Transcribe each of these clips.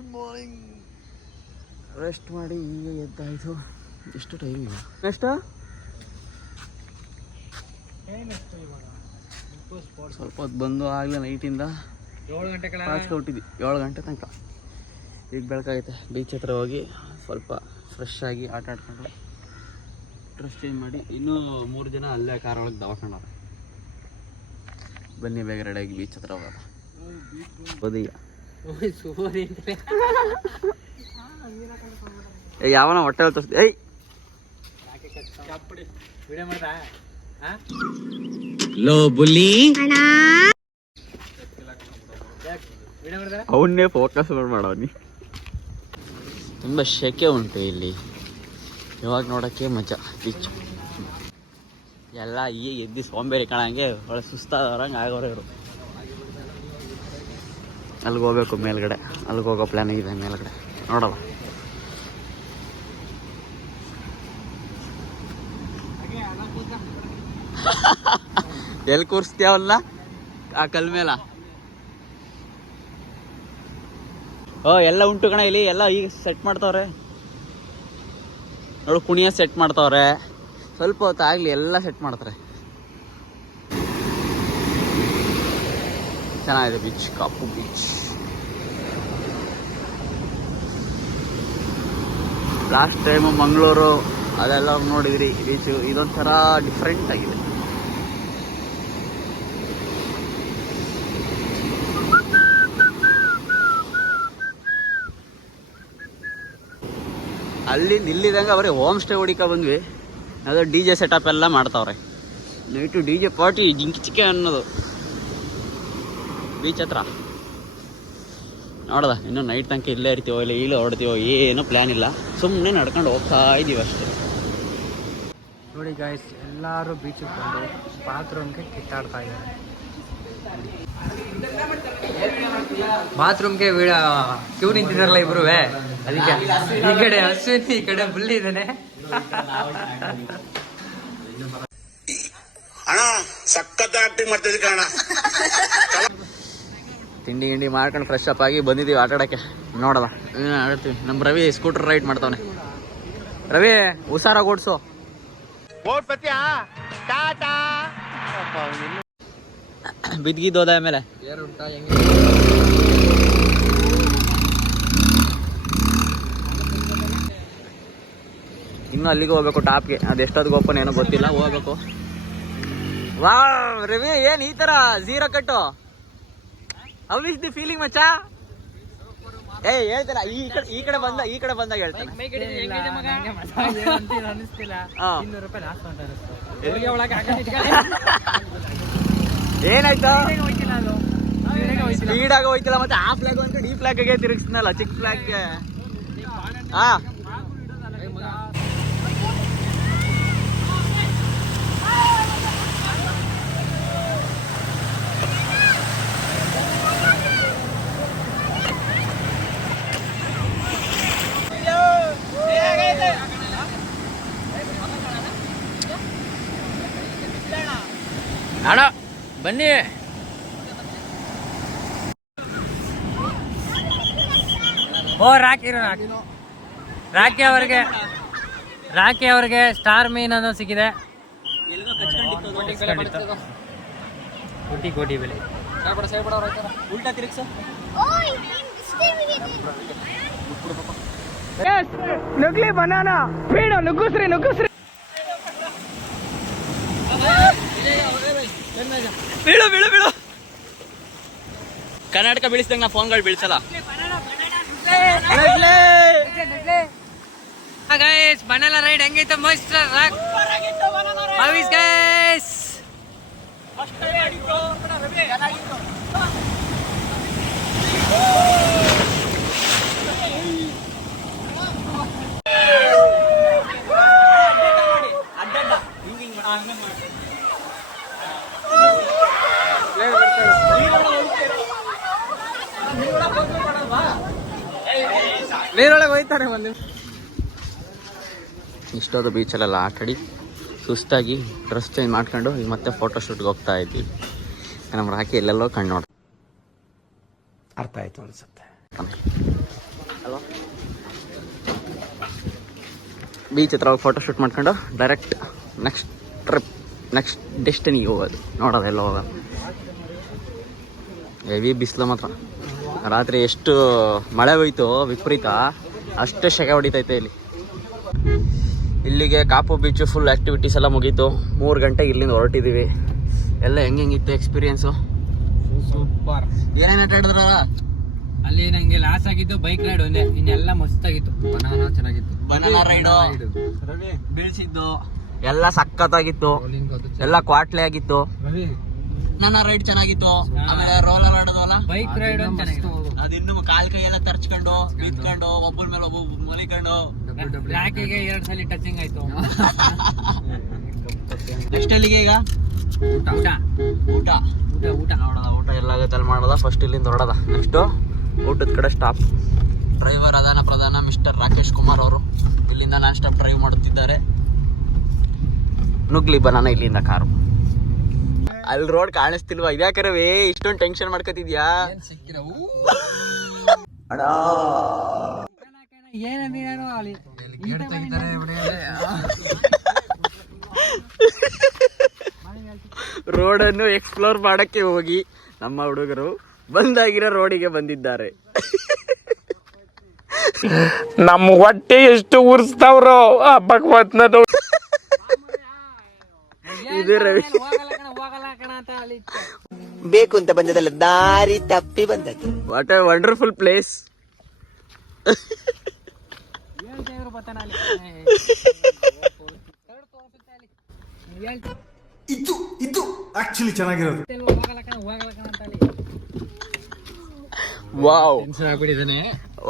Good morning. Rest ಮಾಡಿ ಈಗ ಎದ್ದಾಯಿತು. ಎಷ್ಟು ಟೈಮ್ ಈಗ? ಎಷ್ಟು ಸ್ವಲ್ಪ ಹೊತ್ತು ಬಂದು ಆಗಲೇ ನೈಟಿಂದ 7 ಗಂಟೆ ಹೊಟ್ಟಿದ್ವಿ. 7 ಗಂಟೆ ತನಕ. ಈಗ ಬೆಳಕಾಗೈತೆ. ಬೀಚ್ ಹತ್ರ ಹೋಗಿ ಸ್ವಲ್ಪ ಫ್ರೆಶ್ ಆಗಿ ಆಟ ಆಡ್ಕೊಂಡು ಡ್ರೆಸ್ ಚೇಂಜ್ ಮಾಡಿ ಇನ್ನೂ 3 ಜನ ಅಲ್ಲೇ ಕಾರ್ ಒಳಗೆ ದವಾಖಾನ. ಬನ್ನಿ ಬೇಗ ರೆಡಿಯಾಗಿ ಬೀಚ್ ಹತ್ರ ಹೋಗೋದ. ಬದಿಯ ಯಾವನ ಹೊಟ್ಟೆ ತೋರಿಸ್ತಿ. ಏಯ್ ಲೋ ಬುಲ್ಲಿ, ಅವನ್ನೇ ಫೋಕಸ್ ಮಾಡವನಿ. ತುಂಬ ಶೆಕೆ ಉಂಟು ಇಲ್ಲಿ. ಇವಾಗ ನೋಡೋಕ್ಕೆ ಮಜಾ ಬೀಚ್. ಎಲ್ಲ ಈಗ ಎದ್ದು ಸೋಂಬೇರಿ ಕಾಣಂಗೆ ಒಳ್ಳೆ ಸುಸ್ತಾದವ್ರಂಗೆ ಆಗೋರು ಇವರು. ಅಲ್ಲಿಗೆ ಹೋಗ್ಬೇಕು ಮೇಲ್ಗಡೆ. ಅಲ್ಲಿಗೆ ಹೋಗೋ ಪ್ಲ್ಯಾನ್ ಇದೆ ಮೇಲ್ಗಡೆ. ನೋಡಲ್ಲ ಎಲ್ಲಿ ಕೂರಿಸ್ತೀಯವಲ್ಲ ಆ ಕಲ್ ಮೇಲ. ಎಲ್ಲ ಉಂಟು ಕಣ ಇಲ್ಲಿ. ಎಲ್ಲ ಈಗ ಸೆಟ್ ಮಾಡ್ತಾವ್ರೆ ನೋಡು. ಕುಣಿಯ ಸೆಟ್ ಮಾಡ್ತಾವ್ರೆ. ಸ್ವಲ್ಪ ಹೊತ್ತು ಆಗಲಿ ಎಲ್ಲ ಸೆಟ್ ಮಾಡ್ತಾರೆ. ಚೆನ್ನಾಗಿದೆ beach. Kapu beach. Last time Mangaluru ಅದೆಲ್ಲ ನೋಡಿದ್ರಿ ಬೀಚು. ಇದೊಂಥರ ಡಿಫ್ರೆಂಟ್ ಆಗಿದೆ. ಅಲ್ಲಿ ನಿಲ್ಲಿದಂಗೆ ಅವರೇ ಹೋಮ್ ಸ್ಟೇ ಹುಡಿಕ ಬಂದ್ವಿ. ಅದು ಡಿ ಜೆ ಸೆಟಪ್ ಎಲ್ಲ ಮಾಡ್ತಾವ್ರೆ. ನೈಟು ಡಿ ಜೆ ಪಾರ್ಟಿ ಜಿಂಕಿ ಚಿಕ್ಕೆ ಅನ್ನೋದು ಬೀಚ್ ಹತ್ರ. ನೋಡ್ದ ಇನ್ನೂ ನೈಟ್ ತನಕ ಇಲ್ಲೇ ಇರ್ತೀವೋ ಇಲ್ಲ ಇಲ್ಲಿ ಹೊಡ್ತೀವೋ ಏನೂ ಪ್ಲ್ಯಾನ್ ಇಲ್ಲ. ಸುಮ್ಮನೆ ನಡ್ಕೊಂಡು ಹೋಗ್ತಾ ಇದ್ದೀವಿ ಅಷ್ಟೇ. ನೋಡಿ ಗಾಯ್ಸ್, ಎಲ್ಲರೂ ಬೀಚಿಗೆ ಬಂದು ಬಾತ್ರೂಮ್ಗೆ ಕಿತ್ತಾಡ್ತಾ ಇದ್ದಾರೆ. ಬಾತ್ರೂಮ್ಗೆ ಕ್ಯೂ ನಿಂತಿದಾರಲ್ಲ ಇಬ್ರು. ಅದಕ್ಕೆ ಈ ಕಡೆ ಅಶ್ವಿನಿ, ಈ ಕಡೆ ಬುಲ್ಲಿ ಇದ್ದಾನೆ. ತಿಂಡಿ ಗಿಂಡಿ ಮಾಡ್ಕೊಂಡು ಫ್ರೆಶ್ ಅಪ್ ಆಗಿ ಬಂದಿದ್ದೀವಿ ಆಟ ಆಡೋಕ್ಕೆ. ನೋಡಲ್ಲ ಆಡ್ತೀವಿ. ನಮ್ಮ ರವಿ ಸ್ಕೂಟರ್ ರೈಡ್ ಮಾಡ್ತಾವನೆ. ರವಿ ಹುಷಾರಾಗಿ ಓಡಿಸು. ಬಿದ್ಗಿದ್ದೋದ ಆಮೇಲೆ ಇನ್ನು ಅಲ್ಲಿಗೆ ಹೋಗ್ಬೇಕು ಟಾಪ್ಗೆ. ಅದು ಎಷ್ಟೊತ್ತಿಗೆ ಓಪನ್ ಏನೋ ಗೊತ್ತಿಲ್ಲ. ಹೋಗ್ಬೇಕು. ವಾ ರವಿ, ಏನ್ ಈ ತರ zero cut? How is the feeling ಮಚ್ಚಾ? ಹೇಳ್ತಾರ ಈ ಕಡೆ ಬಂದಾಗ ಹೇಳ್ತಾನೆ. ಏನಾಯ್ತು? ಸ್ಪೀಡಾಗ ಹೋಯ್ತಿಲ್ಲ. ಮತ್ತೆ ಆ ಫ್ಲಾಗ್ ಅಂತ ಡಿ ಫ್ಲಾಗ್ಗೆ ತಿರುಗಿಸ್ನಲ್ಲ, ಚಿಕ್ಕ ಫ್ಲಾಗ್ಗೆ. ಹಾ ಅಣ್ಣ ಬನ್ನಿ. ರಾಕಿ ಅವರಿಗೆ ಸ್ಟಾರ್ ಮೀನ್ ಅನ್ನೋ ಸಿಕ್ಕಿದೆ. ಕೋಟಿ ಬೆಲೆ. ಉಲ್ಟಾ ತಿರುಗಿಸ. ನುಗ್ಲಿ ಬನಾನಾ ಬೀಡು. ನುಗ್ಗುಸ್ರಿ. ಬೀಳು. ಕರ್ನಾಟಕ ಬೀಳಿಸ್ದಂಗ ನಾ ಫೋನ್ಗಳು ಬೀಳ್ಸಲ್ಲ. ಬನಾನಾ ರೈಡ್ ಹೆಂಗೈತೆ? ಮಸ್ತ್ ರಾಕ್. ಗೈಸ್ ನೀರೊಳಗೆ ಹೋಯ್ತಾರೆ. ಇಷ್ಟೊಂದು ಬೀಚಲ್ಲೆಲ್ಲ ಆಟಾಡಿ ಸುಸ್ತಾಗಿ ಡ್ರೆಸ್ ಚೇಂಜ್ ಮಾಡ್ಕೊಂಡು ಈಗ ಮತ್ತೆ ಫೋಟೋಶೂಟ್ಗೆ ಹೋಗ್ತಾ ಇದ್ದೀವಿ. ನಮ್ಮ ರಾಕಿ ಎಲ್ಲೆಲ್ಲೋ ಕಣ್ಣು ನೋಡ್ತಾ. ಅರ್ಥ ಆಯ್ತು ಅನ್ಸುತ್ತೆ. ಅಲ್ವಾ. ಬೀಚ್ ಹತ್ರ ಹೋಗಿ ಫೋಟೋ ಶೂಟ್ ಮಾಡ್ಕೊಂಡು ಡೈರೆಕ್ಟ್ ನೆಕ್ಸ್ಟ್ ಟ್ರಿಪ್, ನೆಕ್ಸ್ಟ್ ಡೆಸ್ಟಿನಿಗೆ ಹೋಗೋದು, ನೋಡೋದು ಎಲ್ಲ ಹೋಗೋದು. ಹೆವಿ ಬಿಸಿಲು ಮಾತ್ರ. ರಾತ್ರಿ ಎಷ್ಟು ಮಳೆ ಹೋಯ್ತು ವಿಪರೀತ, ಅಷ್ಟೇ ಸೆಕೆ ಹೊಡಿತೈತೆ ಇಲ್ಲಿ. ಇಲ್ಲಿಗೆ ಕಾಪು ಬೀಚು ಫುಲ್ ಆ್ಯಕ್ಟಿವಿಟೀಸ್ ಎಲ್ಲ ಮುಗೀತು. 3 ಗಂಟೆಗೆ ಇಲ್ಲಿಂದ ಹೊರಟಿದ್ದೀವಿ. ಎಲ್ಲ ಹೆಂಗಿತ್ತು ಎಕ್ಸ್ಪೀರಿಯನ್ಸು? ಸೂಪರ್. ಏನೇನು ಆಟ ಆಡಿದ್ರ ಅಲ್ಲಿ? ನಂಗೆ ಲಾಸ್ ಆಗಿದ್ದು ಬೈಕ್ ರೈಡ್ ಒಂದೇ, ಇನ್ನೆಲ್ಲ ಮಸ್ತಾಗಿತ್ತು. ಬನಾನಾ ಚೆನ್ನಾಗಿತ್ತು, ಬನಾನಾ ರೈಡು ಬೀಳ್ಸಿದ್ದು ಎಲ್ಲ ಸಖತ್ತಾಗಿತ್ತು. ಎಲ್ಲ ಕ್ವಾಟ್ಲೆ ಆಗಿತ್ತು. ನನ್ನ ರೈಡ್ ಚೆನ್ನಾಗಿತ್ತು. ಆಮೇಲೆ ರೋಲರ್ ಆಡೋದಲ್ಲ, ಬೈಕ್ ರೈಡ್ ಚೆನ್ನಾಗಿತ್ತು. ಅದಿನ್ನು ಕಾಲ್ ಕೈ ಎಲ್ಲ ತರ್ಚ್ಕೊಂಡು ಬಿತ್ಕೊಂಡು ಒಬ್ಬರ ಮೇಲೆ ಒಬ್ಬ ಮಲಿಕೊಂಡು ರಾಕಿಗೆ 2 ಸಲ ಟಚಿಂಗ್ ಆಯ್ತು. ನೆಕ್ಸ್ಟ್ ಎಲ್ಲಿಗೆ ಈಗ? ಊಟ ಊಟ ಊಟ ನೋಡೋದ. ಊಟ ಎಲ್ಲಾಗತ್ತೆ ಅಲ್ಲಿ ಮಾಡೋದ. ಫಸ್ಟ್ ಇಲ್ಲಿಂದ ಹೊರಡೋದ. ನೆಕ್ಸ್ಟು ಊಟದ ಕಡೆ ಸ್ಟಾಪ್. ಡ್ರೈವರ್ ಪ್ರಧಾನ ಮಿಸ್ಟರ್ ರಾಕೇಶ್ ಕುಮಾರ್ ಅವರು ಇಲ್ಲಿಂದ ನಾನ್ ಸ್ಟಾಪ್ ಡ್ರೈವ್ ಮಾಡುತ್ತಿದ್ದಾರೆ. ನುಗ್ಲಿ ಬನಾನ ಇಲ್ಲಿಂದ ಕಾರು. ಅಲ್ಲಿ ರೋಡ್ ಕಾಣಿಸ್ತಿಲ್ವಾ? ಇದ್ಯಾಕರವೇ ಇಷ್ಟೊಂದು ಟೆನ್ಷನ್ ಮಾಡ್ಕೊತಿದ್ಯಾ? ರೋಡನ್ನು ಎಕ್ಸ್ಪ್ಲೋರ್ ಮಾಡಕ್ಕೆ ಹೋಗಿ ನಮ್ಮ ಹುಡುಗರು ಬಂದಾಗಿರೋ ರೋಡಿಗೆ ಬಂದಿದ್ದಾರೆ. ನಮ್ಮ ಹೊಟ್ಟೆ ಎಷ್ಟು ಉರ್ಸ್ತಾವ್ರೋ ಆ ಭಗವತ್ನದು. ಇದು ರವಿ ಬೇಕು ಅಂತ ಬಂದದಲ್ಲ, ದಾರಿ ತಪ್ಪಿ ಬಂದದ್ದು. What a wonderful place. ಇದು ಆಕ್ಚುಲಿ ಚೆನ್ನಾಗಿರೋದು. Wow,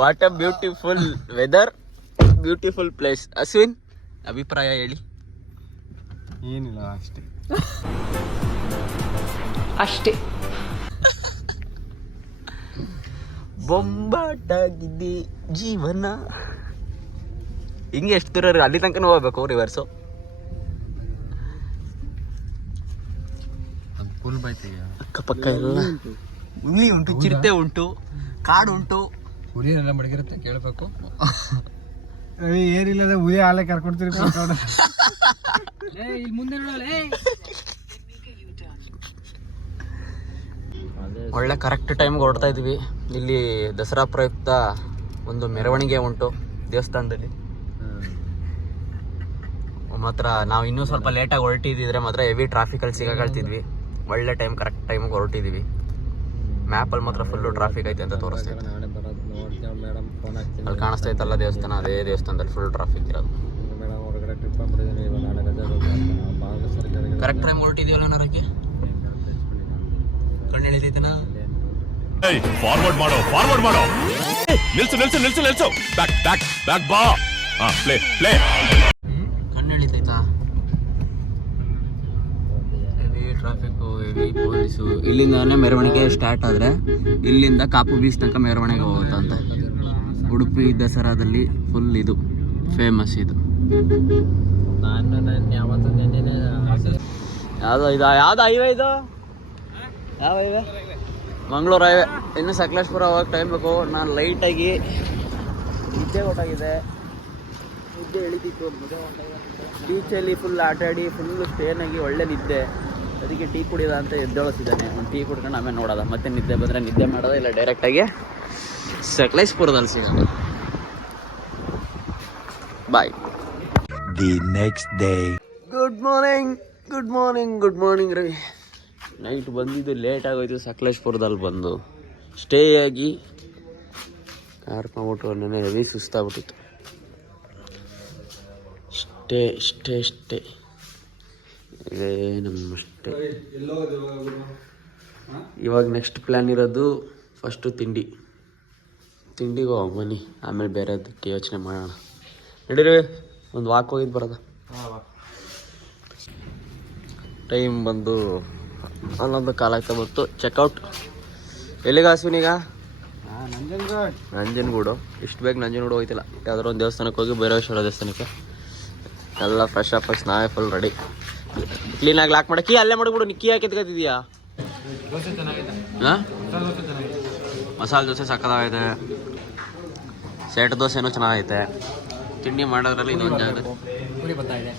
what a beautiful weather, beautiful place. Ashwin, ಅಭಿಪ್ರಾಯ ಹೇಳಿ. ಏನಿಲ್ಲ, ಅಷ್ಟೇ ಬೊಂಬಾಟಾಗಿದೆ ಜೀವನ. ಹಿಂಗೆ ಎಷ್ಟು ದೂರ? ಅಲ್ಲಿ ತನಕ ಹೋಗ್ಬೇಕು ರಿವರ್ಸು. ಅಕ್ಕಪಕ್ಕ ಎಲ್ಲ ಹುಲಿ ಉಂಟು, ಚಿರತೆ ಉಂಟು, ಕಾಡು ಉಂಟು. ಹುಲಿನೆಲ್ಲ ಮಡಗಿರುತ್ತೆ, ಕೇಳಬೇಕು. ಏನಿಲ್ಲದ ಹುಲಿ ಹಾಲೆ ಕರ್ಕೊಡ್ತೀರಿ. ಇಲ್ಲಿ ಮುಂದೆ ನೋಡಲೇ. ಒಳ್ಳೆ ಕರೆಕ್ಟ್ ಟೈಮ್ಗೆ ಹೊರಡ್ತಾ ಇದೀವಿ. ಇಲ್ಲಿ ದಸರಾ ಪ್ರಯುಕ್ತ ಒಂದು ಮೆರವಣಿಗೆ ಉಂಟು ದೇವಸ್ಥಾನದಲ್ಲಿ. ಮಾತ್ರ ನಾವು ಇನ್ನೂ ಸ್ವಲ್ಪ ಲೇಟಾಗಿ ಹೊರಟಿದ್ರೆ ಮಾತ್ರ ಹೆವಿ ಟ್ರಾಫಿಕಲ್ಲಿ ಸಿಗಾಕೊಳ್ತಿದ್ವಿ. ಒಳ್ಳೆ ಟೈಮ್, ಕರೆಕ್ಟ್ ಟೈಮಿಗೆ ಹೊರಟಿದ್ದೀವಿ. ಮ್ಯಾಪಲ್ಲಿ ಮಾತ್ರ ಫುಲ್ಲು ಟ್ರಾಫಿಕ್ ಐತೆ ಅಂತ ತೋರಿಸ್ತೈತೆ. ಅಲ್ಲಿ ಕಾಣಿಸ್ತಾ ಇತ್ತಲ್ಲ ದೇವಸ್ಥಾನ, ಅದೇ ದೇವಸ್ಥಾನದಲ್ಲಿ ಫುಲ್ ಟ್ರಾಫಿಕ್ ಇರೋದು. ಕರೆಕ್ಟ್ ಟೈಮ್ ಹೊರಟಿದೀವಲ್ಲ ನರಕ್ಕೆ. ಕಣ್ಣು ಎಳಿತೈತನಾ? ಫಾರ್ವರ್ಡ್ ಮಾಡೋ. ನಿಲ್ಸು. ಬ್ಯಾಕ್ ಬಾ. ಪ್ಲೇ. ಕಣ್ಣು ಎಳಿತೈತಾ? Heavy traffic, heavy police. ಇಲ್ಲಿಂದಾನೆ ಮೆರವಣಿಗೆ ಸ್ಟಾರ್ಟ್ ಆದರೆ ಇಲ್ಲಿಂದ ಕಾಪು ಬೀಚ್ ತನಕ ಮೆರವಣಿಗೆ ಹೋಗುತ್ತಂತೆ. ಉಡುಪಿ ದಸರಾದಲ್ಲಿ ಫುಲ್ ಇದು ಫೇಮಸ್. ಇದು ಯಾವ್ದು ಹೈವೇ ಇದು? ಯಾವ ಹೈವೇ? ಮಂಗಳೂರು ಹೈವೇ. ಇನ್ನು ಸಕಲೇಶ್ಪುರ ಹೋಗಕ್ಕೆ ಟೈಮ್ ಬೇಕು. ನಾನು ಲೈಟಾಗಿ ನಿದ್ದೆ ಹೊಟ್ಟಾಗಿದೆ. ನಿದ್ದೆ ಎಳಿತಿತ್ತು. ಬೀಚಲ್ಲಿ ಫುಲ್ ಆಟಾಡಿ ಫುಲ್ಲು ಸ್ಟೇನಾಗಿ ಒಳ್ಳೆ ನಿದ್ದೆ. ಅದಕ್ಕೆ ಟೀ ಕುಡಿಯೋದ ಅಂತ ಎದ್ದೇಳಿಸಿದ್ದಾನೆ. ಒಂದು ಟೀ ಕುಡ್ಕೊಂಡು ಆಮೇಲೆ ನೋಡೋದ. ಮತ್ತೆ ನಿದ್ದೆ ಬಂದರೆ ನಿದ್ದೆ ಮಾಡೋದ, ಇಲ್ಲ ಡೈರೆಕ್ಟಾಗಿ ಸಕಲೇಶ್ಪುರದಲ್ಲಿ ಸಿಗೋಣ. Bye. The next day. Good morning Ravi. Night ಬಂದಿದ್ದು ಲೇಟ್ ಆಗೋಯ್ತು. ಸಕಲೇಶ್ಪುರದಲ್ಲಿ ಬಂದು ಸ್ಟೇ ಆಗಿ ಕಾರ್ಕೊಂಬಿಟ್ಟು ನೆನೆ ಹೆವಿ ಸುಸ್ತಾಗ್ಬಿಟ್ಟಿತ್ತು. ಸ್ಟೇ ಇದೇ ನಮ್ಮ ಸ್ಟೇ. ಇವಾಗ ನೆಕ್ಸ್ಟ್ ಪ್ಲ್ಯಾನ್ ಇರೋದು ಫಸ್ಟು ತಿಂಡಿಗೆ ಹೋಗಿ ಬನ್ನಿ, ಆಮೇಲೆ ಬೇರೆದಕ್ಕೆ ಯೋಚನೆ ಮಾಡೋಣ. ನಡೀರಿ ಒಂದು ವಾಕ್ ಹೋಗಿದ್ದು ಬರೋದ. ಟೈಮ್ ಬಂದು 11 ಕಾಲ ಆಗ್ತಾ ಬಂತು. ಚೆಕ್ಔಟ್. ಎಲ್ಲಿಗೆ ಅಶ್ವಿನೀಗ? ನಂಜನಗೂಡು. ಇಷ್ಟು ಬೇಗ ನಂಜನಗೂಡು ಹೋಯ್ತಿಲ್ಲ. ಯಾವ್ದಾರು ಒಂದು ದೇವಸ್ಥಾನಕ್ಕೆ ಹೋಗಿ ಭೈರವೇಶ್ವರ ದೇವಸ್ಥಾನಕ್ಕೆ ಎಲ್ಲ ಫ್ರೆಶ್ ಅಪ್ ಆಗಿ ನಾವೇ ಫುಲ್ ರೆಡಿ. ಕ್ಲೀನಾಗಿ ಲಾಕ್ ಮಾಡಿ ಕೀ ಅಲ್ಲೇ ಮಾಡಿಬಿಡು. ನೀ ಕೀ ಹಾಕಿ ಎತ್ಕೊತಿದ್ಯಾ? ಹಾಂ, ಮಸಾಲೆ ದೋಸೆ ಸಕ್ಕತ್ತಾಗಿದೆ. ಸೆಟ್ ದೋಸೆನೂ ಚೆನ್ನಾಗೈತೆ. ತಿಂಡಿ ಮಾಡೋದ್ರಲ್ಲಿ ಇದೊಂದು ಜಾಗ ಪುರಿ ಬರ್ತಾ ಇದೆ.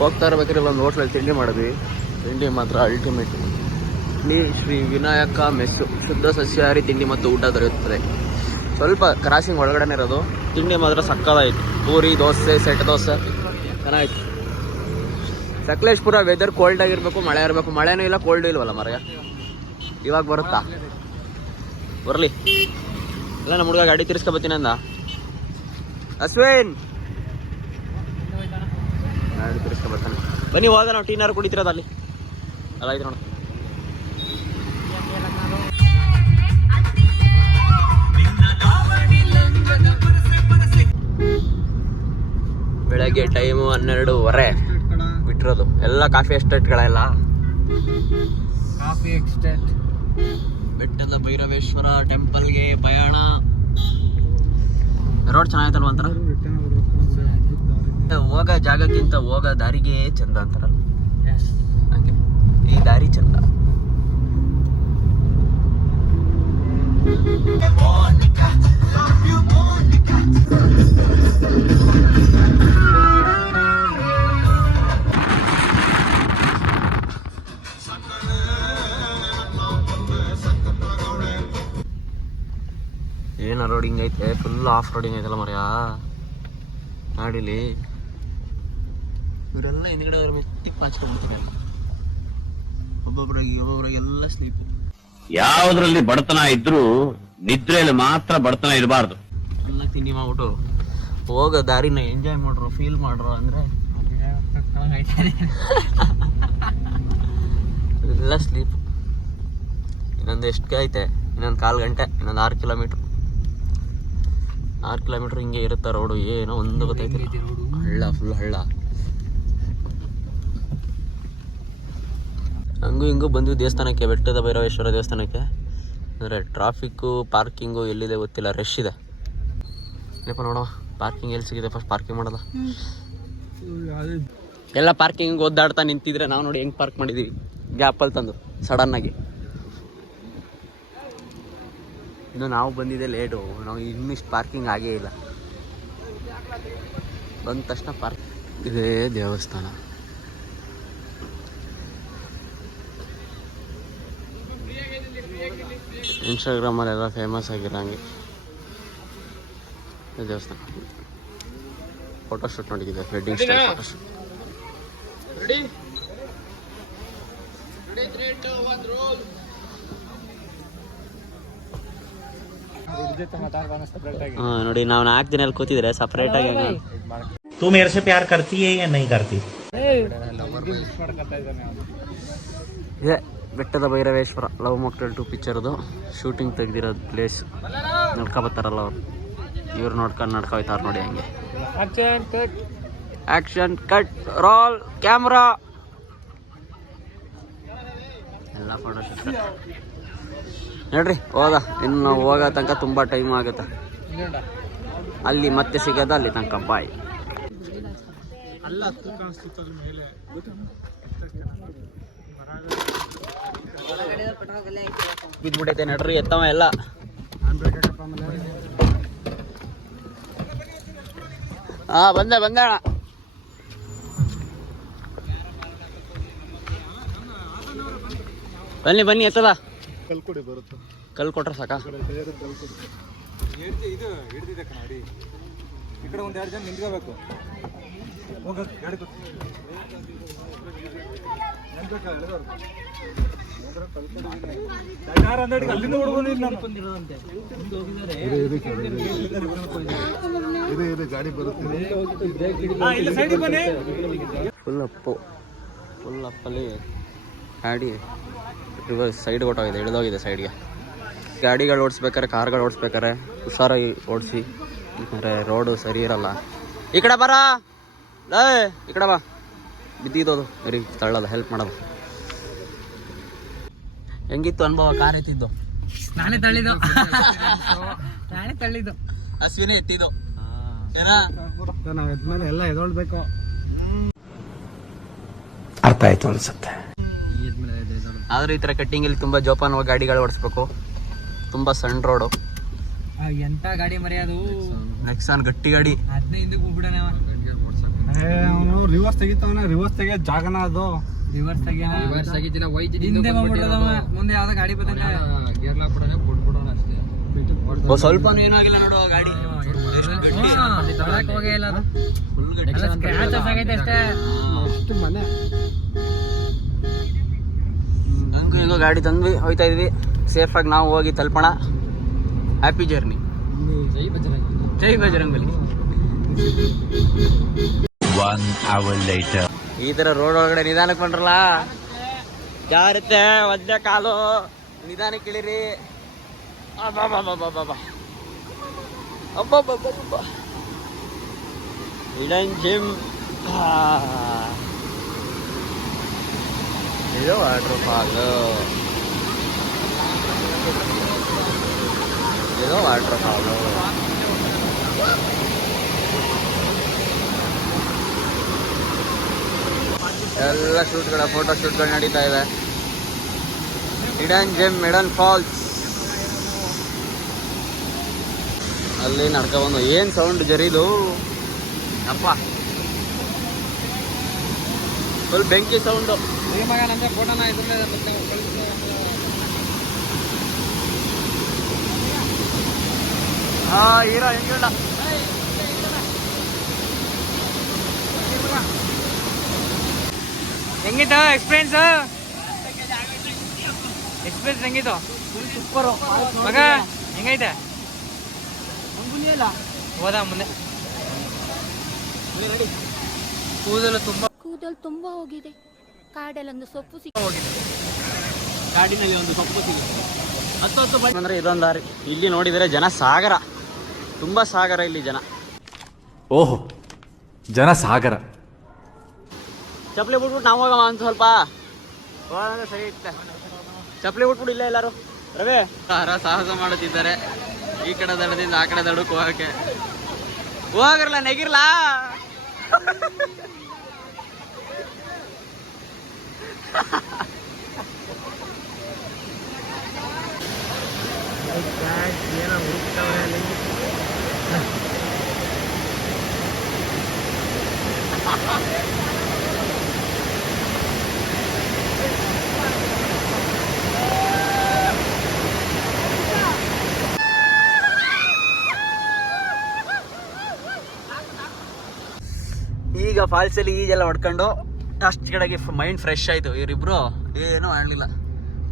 ಹೋಗ್ತಾ ಇರ್ಬೇಕಾದ್ರೆ ಒಂದು ಹೋಟ್ಲಲ್ಲಿ ತಿಂಡಿ ಮಾಡಿದ್ವಿ. ತಿಂಡಿ ಮಾತ್ರ ಅಲ್ಟಿಮೇಟ್. ಶ್ರೀ ವಿನಾಯಕ ಮೆಸ್ಸು, ಶುದ್ಧ ಸಸ್ಯಾಹಾರಿ ತಿಂಡಿ ಮತ್ತು ಊಟ ದೊರೆಯುತ್ತದೆ. ಸ್ವಲ್ಪ ಕ್ರಾಸಿಂಗ್ ಒಳಗಡೆ ಇರೋದು. ತಿಂಡಿ ಮಾತ್ರ ಸಕ್ಕದಾಯಿತು. ಪೂರಿ, ದೋಸೆ, ಸೆಟ್ ದೋಸೆ ಚೆನ್ನಾಗಿತ್ತು. ಸಕಲೇಶ್ಪುರ ವೆದರ್ ಕೋಲ್ಡ್ ಆಗಿರಬೇಕು, ಮಳೆ ಇರಬೇಕು. ಮಳೆನೂ ಇಲ್ಲ, ಕೋಲ್ಡು ಇಲ್ವಲ್ಲ ಮರೆಯ. ಇವಾಗ ಬರುತ್ತಾ? ಬರಲಿ. ಇಲ್ಲ ನಮ್ಮ ಹುಡುಗ ಗಾಡಿ ತಿರ್ಸ್ಕೊಬತ್ತೀನಿ ಅಂದ. ಅಶ್ವಿನ್ ಗಾಡಿ ತಿರ್ಸ್ಕೊಬರ್ತಾನೆ. ಬನ್ನಿ ಹೋದ ನಾವು ಟೀನಾರು ಕುಡಿತಿರೋದು ಅಲ್ಲಿ. ಅಲ್ಲ ಆಯ್ತು ನೋಡು. ಬೆಳಗ್ಗೆ ಟೈಮು 12:15 ಬಿಟ್ಟಿರೋದು. ಎಲ್ಲ ಕಾಫಿ ಎಸ್ಟೇಟ್ಗಳೆಲ್ಲ. ಕಾಫಿ ಎಕ್ಸ್ಟೇಟ್. ಬೆಟ್ಟದ ಭೈರವೇಶ್ವರ ಟೆಂಪಲ್ಗೆ ಪಯಣ. ರೋಡ್ ಚೆನ್ನಾಗೈತಲ್ವ ಅಂತಾರ. ಹೋಗೋ ಜಾಗಕ್ಕಿಂತ ಹೋಗೋ ದಾರಿಗೆ ಚಂದ ಅಂತಾರಲ್ಲ, ಹಂಗೆ ಈ ದಾರಿ ಚಂದ. ಏನ ರೋಡಿಂಗ್ ಐತೆ, ಫುಲ್ ಆಫ್ ರೋಡಿಂಗ್ ಐತಲ್ಲ ಮರ್ಯಾ ಗಾಡೀಲಿ. ಇವರೆಲ್ಲ ಹಿಂದ್ಗಡೆ ಅವ್ರ ಮೆತ್ತಿಗೆ ಪಾಚ್ಕೊಂಡ್ಬಿಡ್ತೀನಿ. ಒಬ್ಬೊಬ್ರಾಗಿ ಎಲ್ಲ ಸ್ಲೀಪ್. ಯಾವುದ್ರಲ್ಲಿ ಬಡತನ ಇದ್ರೂ ನಿದ್ರೆಯಲ್ಲಿ ಮಾತ್ರ ಬಡತನ ಇರಬಾರ್ದು. ಎಲ್ಲ ತಿಂಡಿ ಮಾಡ್ಬಿಟ್ಟು ಹೋಗೋ ದಾರಿನ ಎಂಜಾಯ್ ಮಾಡ್ರು, ಫೀಲ್ ಮಾಡ್ರು ಅಂದ್ರೆ ಎಲ್ಲ ಸ್ಲೀಪ್. ಇನ್ನೊಂದು ಎಷ್ಟು ಐತೆ? ಇನ್ನೊಂದು 1/4 ಗಂಟೆ, ಇನ್ನೊಂದು 6 ಕಿಲೋಮೀಟ್ರ್. 6 ಕಿಲೋಮೀಟ್ರ್ ಹಿಂಗೆ ಇರುತ್ತೆ ರೋಡು. ಏನೋ ಒಂದು ಗೊತ್ತೈತೆ, ಹಳ್ಳ, ಫುಲ್ ಹಳ್ಳ. ಹಂಗೂ ಹಿಂಗೂ ಬಂದ್ವಿ ದೇವಸ್ಥಾನಕ್ಕೆ, ಬೆಟ್ಟದ ಭೈರವೇಶ್ವರ ದೇವಸ್ಥಾನಕ್ಕೆ. ಅಂದರೆ ಟ್ರಾಫಿಕ್ಕು, ಪಾರ್ಕಿಂಗು ಎಲ್ಲಿದೆ ಗೊತ್ತಿಲ್ಲ, ರಶ್ ಇದೆ. ಏನಪ್ಪ ನೋಡೋ ಪಾರ್ಕಿಂಗ್ ಎಲ್ಲಿ ಸಿಗಿದೆ, ಫಸ್ಟ್ ಪಾರ್ಕಿಂಗ್ ಮಾಡೋದ. ಎಲ್ಲ ಪಾರ್ಕಿಂಗ್ ಒದ್ದಾಡ್ತಾ ನಿಂತಿದ್ರೆ ನಾವು ನೋಡಿ ಹೆಂಗೆ ಪಾರ್ಕ್ ಮಾಡಿದ್ದೀವಿ ಗ್ಯಾಪಲ್ಲಿ ತಂದು ಸಡನ್ನಾಗಿ. ಇನ್ನು ನಾವು ಬಂದಿದ್ದೆ ಲೇಟು, ನಾವು ಇನ್ನಿಷ್ಟು ಪಾರ್ಕಿಂಗ್ ಆಗೇ ಇಲ್ಲ. ಬಂದ ತಕ್ಷಣ ಪಾರ್ಕ್. ಇದೇ ದೇವಸ್ಥಾನ. ಇನ್ಸ್ಟಾಗ್ರಾಮಲ್ಲೆಲ್ಲ ಫೇಮಸ್ ಆಗಿರೋಂಗೆ ದೇವಸ್ಥಾನ. ಫೋಟೋಶೂಟ್ ನೋಡಿದ್ದೆ, ವೆಡ್ಡಿಂಗ್ ಸ್ಟೈಲ್ ಫೋಟೋಶೂಟ್. ಹಾಂ ನೋಡಿ, ನಾವು 4 ದಿನ ಅಲ್ಲಿ ಕೂತಿದ್ರೆ ಸಪ್ರೇಟಾಗಿ. तू मेरे से प्यार करती है या नहीं करती? ಇದೆ ಬೆಟ್ಟದ ಭೈರವೇಶ್ವರ ಲವ್ ಮಾಕ್ಟೇಲ್ 2 ಪಿಕ್ಚರ್ದು ಶೂಟಿಂಗ್ ತೆಗ್ದಿರೋದು ಪ್ಲೇಸ್. ನಡ್ಕೊಬತ್ತಾರಲ್ಲ ಅವ್ರು, ಇವ್ರು ನಡ್ಕೊ ಹೋಯ್ತಾರ ನೋಡಿ ಹಂಗೆ. ಆಕ್ಷನ್ ಕಟ್ ರೋಲ್ ಕ್ಯಾಮ್ರಾ ಎಲ್ಲ ಫೋಟೋಶೂಟ್ ನೋಡ್ರಿ. ಹೋದ ಇನ್ನು ನಾವು ಹೋಗೋ ತನಕ ತುಂಬ ಟೈಮ್ ಆಗುತ್ತೆ. ಅಲ್ಲಿ ಮತ್ತೆ ಸಿಗೋದ ಅಲ್ಲಿ ತನಕ. ಬಾಯ್. ಬಿದ್ಬಿಟ್ಟೈತೆ ನಡ್ರಿ, ಎತ್ತವ ಎಲ್ಲ. ಹಾ ಬಂದೆ ಅಣ್ಣ. ಬನ್ನಿ ಎತ್ತದ. ಕಲ್ ಕೊಟ್ರೆ ಸಾಕ. ಈ ಕಡೆ ಒಂದು 2 ಜನ ನಿಂತ್ಕೋಬೇಕು. ಗಾಡಿ ಫುಲ್ ಅಪ್ಪಲ್ಲಿ ಗಾಡಿ ರಿವರ್ಸ್ ಸೈಡ್ ಕೊಟ್ಟೋಗಿದೆ, ಇಳಿದೋಗಿದೆ ಸೈಡ್ಗೆ. ಗಾಡಿಗಳು ಓಡಿಸ್ಬೇಕಾರೆ, ಕಾರ್ಗಳು ಓಡಿಸ್ಬೇಕಾರೆ ಹುಷಾರಾಗಿ ಓಡಿಸಿ, ಅಂದರೆ ರೋಡು ಸರಿ ಇರಲ್ಲ. ಈ ಕಡೆ ಬರ, ಈ ಕಡೆ ಬಾ. ಬಿದ್ದಿದ್ದೋದು ಬರೀ ತಳ್ಳೋದು, ಹೆಲ್ಪ್ ಮಾಡೋದು. ಹೆಂಗಿತ್ತು ಅನುಭವ ಕಾರ್ ಎತ್ತಿದ್ದು? ನಾನೇ ತಳ್ಳಿದ್ದು. ಅಶ್ವಿನೇ ಎತ್ತಿದ್ದು. ನಾವು ಎದ್ಮೇಲೆ ಎಲ್ಲ ಎದೊಳ್ಬೇಕು. ಅರ್ಥ ಆಯ್ತು ಅನ್ಸುತ್ತೆ. ಆದರೂ ಈ ಥರ ಕಟ್ಟಿಂಗಲ್ಲಿ ತುಂಬ ಜೋಪಾನವಾಗಿ ಗಾಡಿಗಳು ಓಡಿಸ್ಬೇಕು. ತುಂಬ ಸಣ್ಣ ರೋಡು. ಎಂತ ಗಾಡಿ ಮರ್ಯಾದು ನೆಕ್ಸಾನ್ ಗಟ್ಟಿ ಗಾಡಿ. 15 ಹೋಗ್ಬಿಡಣ ಅವನು ರಿವರ್ಸ್ ತೆಗಿತಾವನ, ರಿವರ್ಸ್ ತೆಗಿಯೋ ಜಾಗನ ಅದು. ರಿವರ್ಸ್ ತೆಗಿತಿಲ್ಲ, ಹಿಂದೆ ಹೋಗ್ಬಿಡೋದವ, ಮುಂದೆ ಯಾವ್ದೋ ಗಾಡಿ ಬರ್ತಂತೆ ಗೇರ್ ಲಾಕ್ ಬಿಡೋಣ, ಕೊಟ್ಬಿಡೋಣ ಅಷ್ಟೇ. ಸ್ವಲ್ಪನೂ ಏನೂ ಆಗಿಲ್ಲ ನೋಡು ಗಾಡಿ. ಹೋಗೇ ಇಲ್ಲ ಅದು, ಫುಲ್ ಗಟ್ಟಿ ಸ್ಕ್ರಾಚಸ್ ಆಗೈತೆ ಅಷ್ಟೇ. ಅಷ್ಟು ಮನೆ ಹಂಗೂ ಹಿಂಗೋ ಗಾಡಿ ತಂದ್ವಿ, ಹೋಯ್ತಾ ಇದ್ವಿ. ಸೇಫಾಗಿ ನಾವು ಹೋಗಿ ತಲುಪೋಣ. Happy journey. ಜೈ ಬಜರಂಗಬಲಿ. ಈ ಥರ ರೋಡ್ ಒಳಗಡೆ ನಿಧಾನಕ್ಕೆ ಬಂದ್ರಲ್ಲ, ಜಾರುತ್ತೆ ಒದ್ದೆ ಕಾಲು, ನಿಧಾನಕ್ಕೆ ಇಳಿರಿ. ಅಬ್ಬಬ್ಬಬ್ಬಬ್ಬ ಹಿಡನ್ ಜಿಮ್. ಇದು ವಾಟರ್ ಫಾಲು, ಇದು ವಾಟರ್ ಫಾಲು. ಎಲ್ಲ ಶೂಟ್ಗಳ ಫೋಟೋ ಶೂಟ್ಗಳು ನಡೀತಾ ಇದೆ. Hidden gem, hidden falls. ಅಲ್ಲಿ ನಡ್ಕೊಬಂದು ಏನು ಸೌಂಡ್ ಜರಿದು ಅಪ್ಪ, ಫುಲ್ ಬೆಂಕಿ ಸೌಂಡು. ಮಗನಂತ ಫೋಟೋನ ಇದ್ರಲ್ಲೇ ಹೀರೋ ಹೆಂಗಿಲ್ಲ. ಹೆಂಗಿತ್ತು ಎಕ್ಸ್ಪೀರಿಯನ್ಸ್? ಹೆಂಗಿತ್ತು? ಸೂಪರು ಮಗ ಹೆಂಗೈತೆ? ಹೋದ ಮುಂದೆ ಕೂದಲು ತುಂಬಾ ಹೋಗಿದೆ. ಕಾಡಲ್ಲೊಂದು ಸೊಪ್ಪು ಹೋಗಿದೆ. ಗಾಡಿನಲ್ಲಿ ಒಂದು ಸೊಪ್ಪು ಸಿಗುತ್ತೆ. 10 ಬಂದರೆ ಇದೊಂದು ದಾರಿ. ಇಲ್ಲಿ ನೋಡಿದರೆ ಜನ ಸಾಗರ, ತುಂಬ ಸಾಗರ ಇಲ್ಲಿ ಜನ. ಓಹೋ, ಜನ ಸಾಗರ. ಚಪ್ಪಲಿ ಬಿಟ್ಬಿಟ್ಟು ನಾವು ಹೋಗಮ್ಮ ಒಂದು ಸ್ವಲ್ಪ ಹೋಗಂದ್ರೆ ಸರಿ ಇರುತ್ತೆ. ಚಪ್ಪಲಿ ಬಿಟ್ಬಿಟ್ಟು ಇಲ್ಲ ಎಲ್ಲರೂ ರವೇ ಸಾಹಸ ಮಾಡುತ್ತಿದ್ದಾರೆ. ಈ ಕಡೆ ದಡದಿಂದ ಆ ಕಡೆ ದಡಕ್ಕೆ ಹೋಗಕ್ಕೆ. ಹೋಗಿರಲ್ಲ ನೆಗಿರ್ಲಾ. ಈಗ ಫಾಲ್ಸಲ್ಲಿ ಈಜೆಲ್ಲ ಹೊಡ್ಕೊಂಡು ಅಷ್ಟು ಕಡೆಗೆ ಮೈಂಡ್ ಫ್ರೆಶ್ ಆಯ್ತು. ಇವರಿಬ್ರು ಏನೂ ಮಾಡಲಿಲ್ಲ.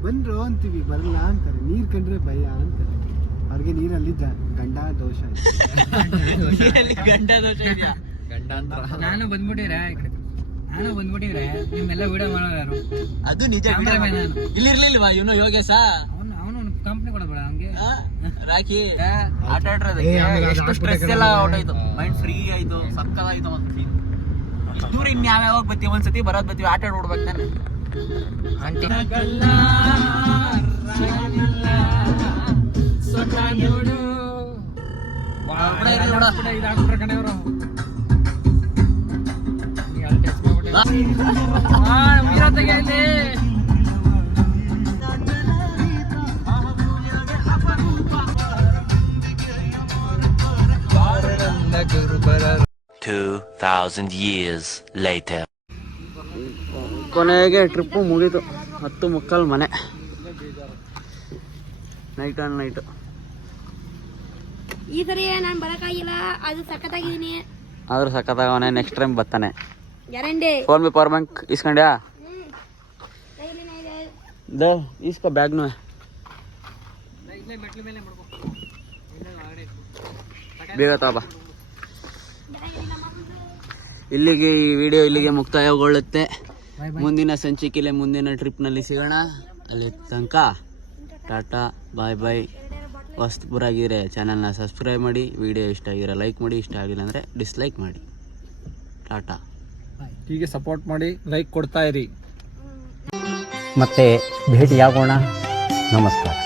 ಬಂದ್ರು ಅಂತೀವಿ, ಬರಲ್ಲ ಅಂತಾರೆ. ನೀರ್ ಕಂಡ್ರೆ ಭಯ ಅಂತಾರೆ. ಅವ್ರಿಗೆ ನೀರಲ್ಲಿ ಗಂಡ ದೋಷ. ಗಂಡ ದೋಷ ಇದೆಯಾ? ನಾನು ಬಂದ್ಬಿಟ್ಟಿದ್ರೆ ನಿಮ್ಮೆಲ್ಲ ವಿಡಿಯೋ ಮಾಡೋರು ಯಾರು? ಅದು ನಿಜ. ಇಲ್ಲಿ ಇರ್ಲಿಲ್ವಾ ಇವನು ಯೋಗೇಶ? ಅವನು ಕಂಪ್ನಿ ಕೊಡಬೇಡ ಹಂಗೆ ರಾಕಿ ಆಟ ಆಡ್ರೋದಕ್ಕೆ ಎಷ್ಟು ಸ್ಟ್ರೆಸ್ ಎಲ್ಲ ಔಟ್ ಆಯ್ತು. ಮೈಂಡ್ ಫ್ರೀ ಆಯ್ತು, ಸಕ್ಕದಾಯ್ತು. ಒಂದು ದೂರ ಇನ್ನು ಯಾವ್ಯಾವಾಗ ಬರ್ತೀವಿ, ಒಂದ್ಸತಿ ಬರೋದ್ ಬರ್ತೀವಿ, ಆಟ ಆಡ್ಬಿಡ್ಬೇಕು ತಾನೆ. years later. ಕೊನೆಗೆ ಟ್ರಿಪ್ಪು ಮುಗೀತು. 10:15 ಮನೆ. Night on night. ಈ ಸರಿ ನಾನು ಬರಕ್ಕಾಗಿಲ್ಲ, ಅದು ಸಖತ್ತಾಗಿದ್ದೀನಿ. ಆದ್ರೂ ಸಖತ್ತಾಗವನೆ. ನೆಕ್ಸ್ಟ್ ಟೈಮ್ ಬರ್ತಾನೆ. ಗ್ಯಾರಂಟಿ. ಫೋನ್ ಪೇ ಪವರ್ ಬ್ಯಾಂಕ್ ಇಸ್ಕೊಂಡ್ಯಾ? ಇಸ್ಕೋ ಬ್ಯಾಗ್ನು. ಬೇಗ ತಗೋಬಾ. ಇಲ್ಲಿಗೆ ಈ ವಿಡಿಯೋ ಇಲ್ಲಿಗೆ ಮುಕ್ತಾಯಗೊಳ್ಳುತ್ತೆ. ಮುಂದಿನ ಸಂಚಿಕೆಯಲ್ಲಿ ಮುಂದಿನ ಟ್ರಿಪ್ನಲ್ಲಿ ಸಿಗೋಣ. ಅಲ್ಲಿ ತನಕ ಟಾಟಾ, ಬಾಯ್ ಬಾಯ್. ಹೊಸಬರಾಗಿದ್ರೆ ಚಾನಲ್ನ ಸಬ್ಸ್ಕ್ರೈಬ್ ಮಾಡಿ. ವಿಡಿಯೋ ಇಷ್ಟ ಆಗಿರೋ ಲೈಕ್ ಮಾಡಿ, ಇಷ್ಟ ಆಗಿಲ್ಲ ಅಂದರೆ ಡಿಸ್ಲೈಕ್ ಮಾಡಿ. ಟಾಟಾ. ಹೀಗೆ ಸಪೋರ್ಟ್ ಮಾಡಿ, ಲೈಕ್ ಕೊಡ್ತಾ ಇರಿ. ಮತ್ತೆ ಭೇಟಿಯಾಗೋಣ. ನಮಸ್ಕಾರ.